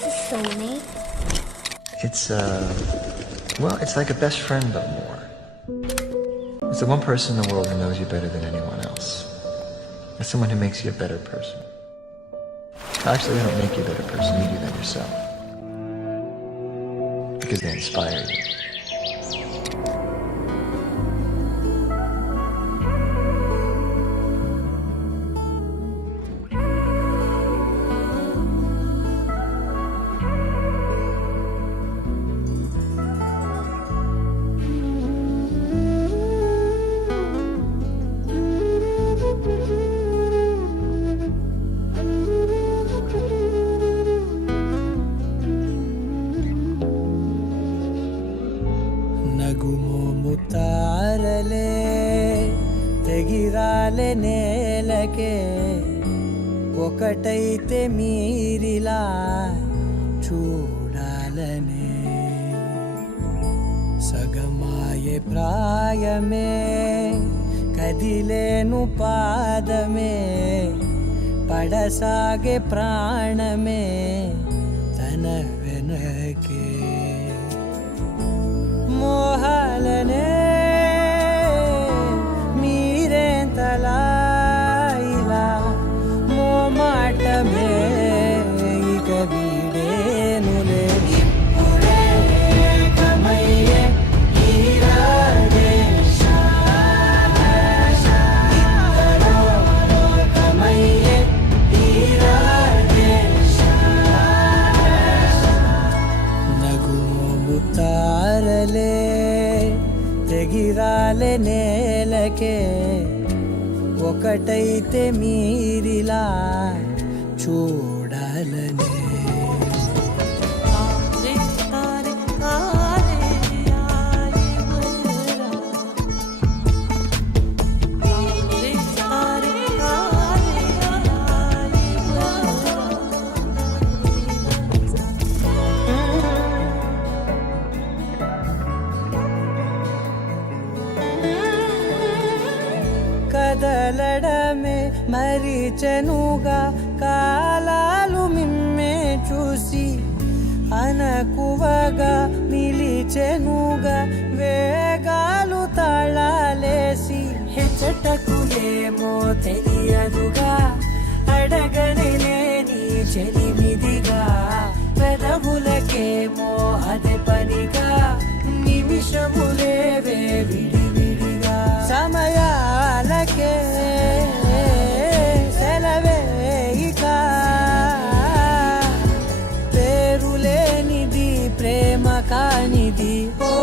What's a soulmate? It's like a best friend, but more. It's the one person in the world who knows you better than anyone else. It's someone who makes you a better person. Actually, they don't make you a better person, you do that yourself. Because they inspire you. నగుమోముతారలే తెగిరాలే నేలకే ఒకటైతే మీరిలా చూడాలనే సగమాయే ప్రాయమే కదిలేను పాదమే పడసాగే ప్రాణమే తన వెనకే మోహాలనే మీరేంతలా ఇలా మోమాటమే ఇక వీడేనులే ఇప్పుడే కమయ్యే ఈరాడే ఇద్దరో కమయ్యే ఈరాడే నగుమోముతారలే తెగిరాలే నేలకే ఒకటైతే మీరిలా చూడాలనే కదలడమే మరిచెనుగా కాలాలు మిమ్మే చూసి అనకువగా నిలిచెనుగా వేగాలు తాళాలేసి హెచ్చటకులేమో తెలియదుగా అడగనే నీ చెలిమిదిగా పెదవులకేమో అదే పనిగా నిమిషములేవే విడివిడిగా సమయాలకే సెలవే ఇక పేరులేనిది ప్రేమ కానిది ఓ